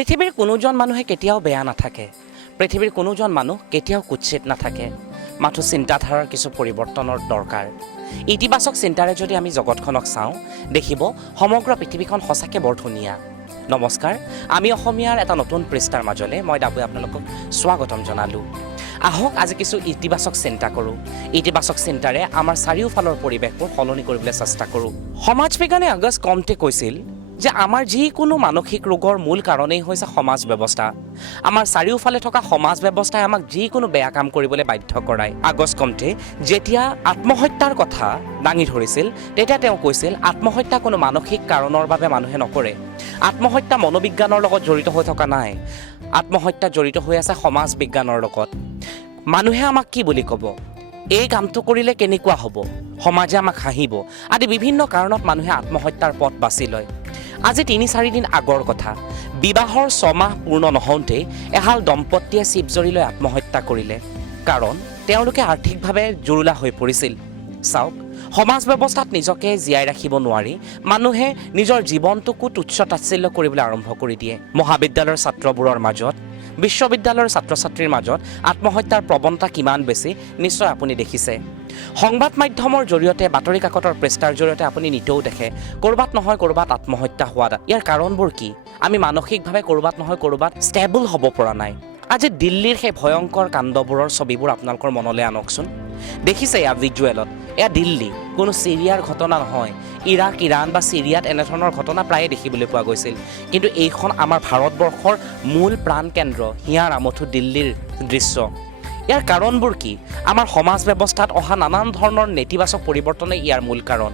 পৃথিৱীৰ কোনোজন মানুহে কেতিয়াও বেয়া নাথাকে পৃথিৱীৰ কোনোজন মানুহ কেতিয়াও কুৎসিত নাথাকে মাথো চিন্তাধাৰাৰ কিছু পৰিৱৰ্তনৰ দৰকাৰ ইতিবাচক চিন্তাৰে যদি আমি জগতখনক চাওঁ দেখিব সমগ্ৰ পৃথিৱীখন সঁচাকৈ বৰ ধুনীয়া নমস্কাৰ আমি অসমীয়াৰ এটা নতুন পৃষ্ঠাৰ মাজলে মই ডাবুৱে আপোনালোকক স্বাগতম জনালোঁ আহক আজি কিছু ইতিবাচক চিন্তা কৰোঁ ইতিবাচক চিন্তাৰে আমাৰ চাৰিওফালৰ পৰিৱেশবোৰ সলনি কৰিবলৈ চেষ্টা কৰোঁ সমাজ বিজ্ঞানী আগষ্ট কমতে কৈছিল যে আমাৰ যিকোনো মানসিক ৰোগৰ মূল কাৰণেই হৈছে সমাজ ব্যৱস্থা আমাৰ চাৰিওফালে থকা সমাজ ব্যৱস্থাই আমাক যিকোনো বেয়া কাম কৰিবলৈ বাধ্য কৰায় আগষ্ট কমতে যেতিয়া আত্মহত্যাৰ কথা দাঙি ধৰিছিল তেতিয়া তেওঁ কৈছিল আত্মহত্যা কোনো মানসিক কাৰণৰ বাবে মানুহে নকৰে আত্মহত্যা মনোবিজ্ঞানৰ লগত জড়িত হৈ থকা নাই আত্মহত্যা জড়িত হৈ আছে সমাজ বিজ্ঞানৰ লগত মানুহে আমাক কি বুলি ক'ব এই কামটো কৰিলে কেনেকুৱা হ'ব সমাজে আমাক হাঁহিব আদি বিভিন্ন কাৰণত মানুহে আত্মহত্যাৰ পথ বাছি লয় আজি ৩-৪ দিন আগৰ কথা বিবাহৰ ৬ মাহ পূৰ্ণ নহওঁতেই এহাল দম্পতীয়ে চিপজৰি লৈ আত্মহত্যা কৰিলে কাৰণ তেওঁলোকে আৰ্থিকভাৱে জুৰুলা হৈ পৰিছিল চাওক সমাজ ব্যৱস্থাত নিজকে জীয়াই ৰাখিব নোৱাৰি মানুহে নিজৰ জীৱনটোকো তুচ্ছ তাচ্ছিল্য কৰিবলৈ আৰম্ভ কৰি দিয়ে মহাবিদ্যালয়ৰ ছাত্ৰবোৰৰ মাজত বিশ্ববিদ্যালয়ৰ ছাত্ৰ ছাত্ৰীৰ মাজত আত্মহত্যাৰ প্ৰৱণতা কিমান বেছি নিশ্চয় আপুনি দেখিছে সংবাদ মাধ্যমৰ জৰিয়তে বাতৰি কাকতৰ পৃষ্ঠাৰ জৰিয়তে আপুনি নিতৌ দেখে ক'ৰবাত নহয় ক'ৰবাত আত্মহত্যা হোৱা ইয়াৰ কাৰণবোৰ কি আমি মানসিকভাৱে ক'ৰবাত নহয় ক'ৰবাত ষ্টেবল হ'ব পৰা নাই আজি দিল্লীৰ সেই ভয়ংকৰ কাণ্ডবোৰৰ ছবিবোৰ আপোনালোকৰ মনলৈ আনকচোন দেখিছে এয়া ভিজুৱেলত এয়া দিল্লী কোনো চিৰিয়াৰ ঘটনা নহয় ইৰাক ইৰাণ বা চিৰিয়াত এনেধৰণৰ ঘটনা প্ৰায়ে দেখিবলৈ পোৱা গৈছিল কিন্তু এইখন আমাৰ ভাৰতবৰ্ষৰ মূল প্ৰাণকেন্দ্ৰ হিয়াৰ আমঠু দিল্লীৰ দৃশ্য ইয়াৰ কাৰণবোৰ কি আমাৰ সমাজ ব্যৱস্থাত অহা নানান ধৰণৰ নেতিবাচক পৰিৱৰ্তনে ইয়াৰ মূল কাৰণ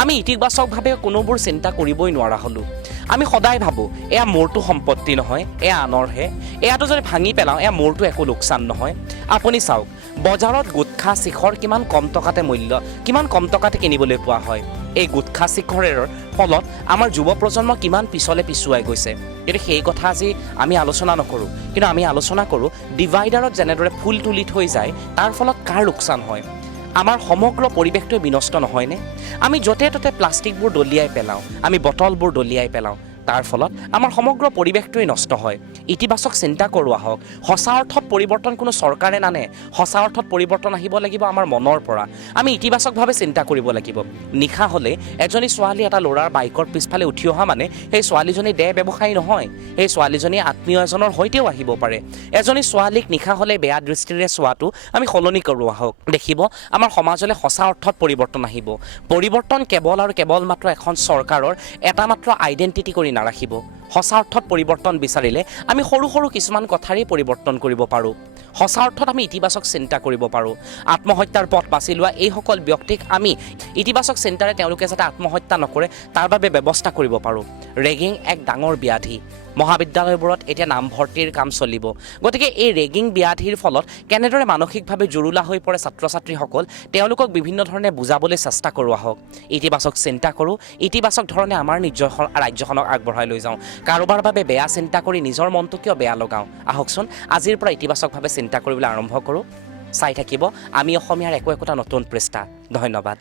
আমি ইতিবাচকভাৱে কোনোবোৰ চিন্তা কৰিবই নোৱাৰা হ'লোঁ আমি সদায় ভাবোঁ এয়া মোৰটো সম্পত্তি নহয় এয়া আনৰহে এয়াটো যদি ভাঙি পেলাওঁ এয়া মোৰটো একো লোকচান নহয় আপুনি চাওক বজাৰত গুটখা চিখৰ কিমান কম টকাতে মূল্য কিমান কম টকাতে কিনিবলৈ পোৱা হয় এই গুটখা চিখৰৰ ফলত আমাৰ যুৱ প্ৰজন্ম কিমান পিছলৈ পিছুৱাই গৈছে কিন্তু সেই কথা আজি আমি আলোচনা নকৰোঁ কিন্তু আমি আলোচনা কৰোঁ ডিভাইডাৰত যেনেদৰে ফুল তুলি থৈ যায় তাৰ ফলত কাৰ লোকচান হয় আমাৰ সমগ্ৰ পৰিৱেশটোৱে বিনষ্ট নহয়নে আমি য'তে ত'তে প্লাষ্টিকবোৰ দলিয়াই পেলাওঁ আমি বটলবোৰ দলিয়াই পেলাওঁ তাৰ ফলত আমাৰ সমগ্ৰ পৰিৱেশটোৱে নষ্ট হয় ইতিবাচক চিন্তা কৰোঁ আহক সঁচা অৰ্থত পৰিৱৰ্তন কোনো চৰকাৰে নানে সঁচা অৰ্থত পৰিৱৰ্তন আহিব লাগিব আমাৰ মনৰ পৰা আমি ইতিবাচকভাৱে চিন্তা কৰিব লাগিব নিশা হ'লে এজনী ছোৱালী এটা ল'ৰাৰ বাইকৰ পিছফালে উঠি অহা মানে সেই ছোৱালীজনী দেহ ব্যৱসায়ী নহয় সেই ছোৱালীজনী আত্মীয় এজনৰ সৈতেও আহিব পাৰে এজনী ছোৱালীক নিশা হ'লে বেয়া দৃষ্টিৰে চোৱাটো আমি সলনি কৰোঁ আহক দেখিব আমাৰ সমাজলৈ সঁচা অৰ্থত পৰিৱৰ্তন আহিব পৰিৱৰ্তন কেৱল আৰু কেৱল মাত্ৰ এখন চৰকাৰৰ এটা মাত্ৰ আইডেণ্টিটি কৰি নাৰাখিব সঁচা অৰ্থত পৰিৱৰ্তন বিচাৰিলে আমি সৰু সৰু কিছুমান কথাৰেই পৰিৱৰ্তন কৰিব পাৰোঁ সঁচা অৰ্থত আমি ইতিবাচক চিন্তা কৰিব পাৰোঁ আত্মহত্যাৰ পথ বাছি লোৱা এইসকল ব্যক্তিক আমি ইতিবাচক চিন্তাৰে তেওঁলোকে যাতে আত্মহত্যা নকৰে তাৰ বাবে ব্যৱস্থা কৰিব পাৰোঁ ৰেগিং এক ডাঙৰ ব্যাধি মহাবিদ্যালয়বোৰত এতিয়া নামভৰ্তিৰ কাম চলিব গতিকে এই ৰেগিং ব্যাধিৰ ফলত কেনেদৰে মানসিকভাৱে জুৰুলা হৈ পৰে ছাত্ৰ ছাত্ৰীসকল তেওঁলোকক বিভিন্ন ধৰণে বুজাবলৈ চেষ্টা কৰোঁ আহক ইতিবাচক চিন্তা কৰোঁ ইতিবাচক ধৰণে আমাৰ নিজৰ ৰাজ্যখনক আগবঢ়াই লৈ যাওঁ কাৰোবাৰ বাবে বেয়া চিন্তা কৰি নিজৰ মনটো কিয় বেয়া লগাওঁ আহকচোন আজিৰ পৰা ইতিবাচকভাৱে চিন্তা কৰিবলৈ আৰম্ভ কৰোঁ চাই থাকিব আমি অসমীয়াৰ একো একোটা নতুন পৃষ্ঠা ধন্যবাদ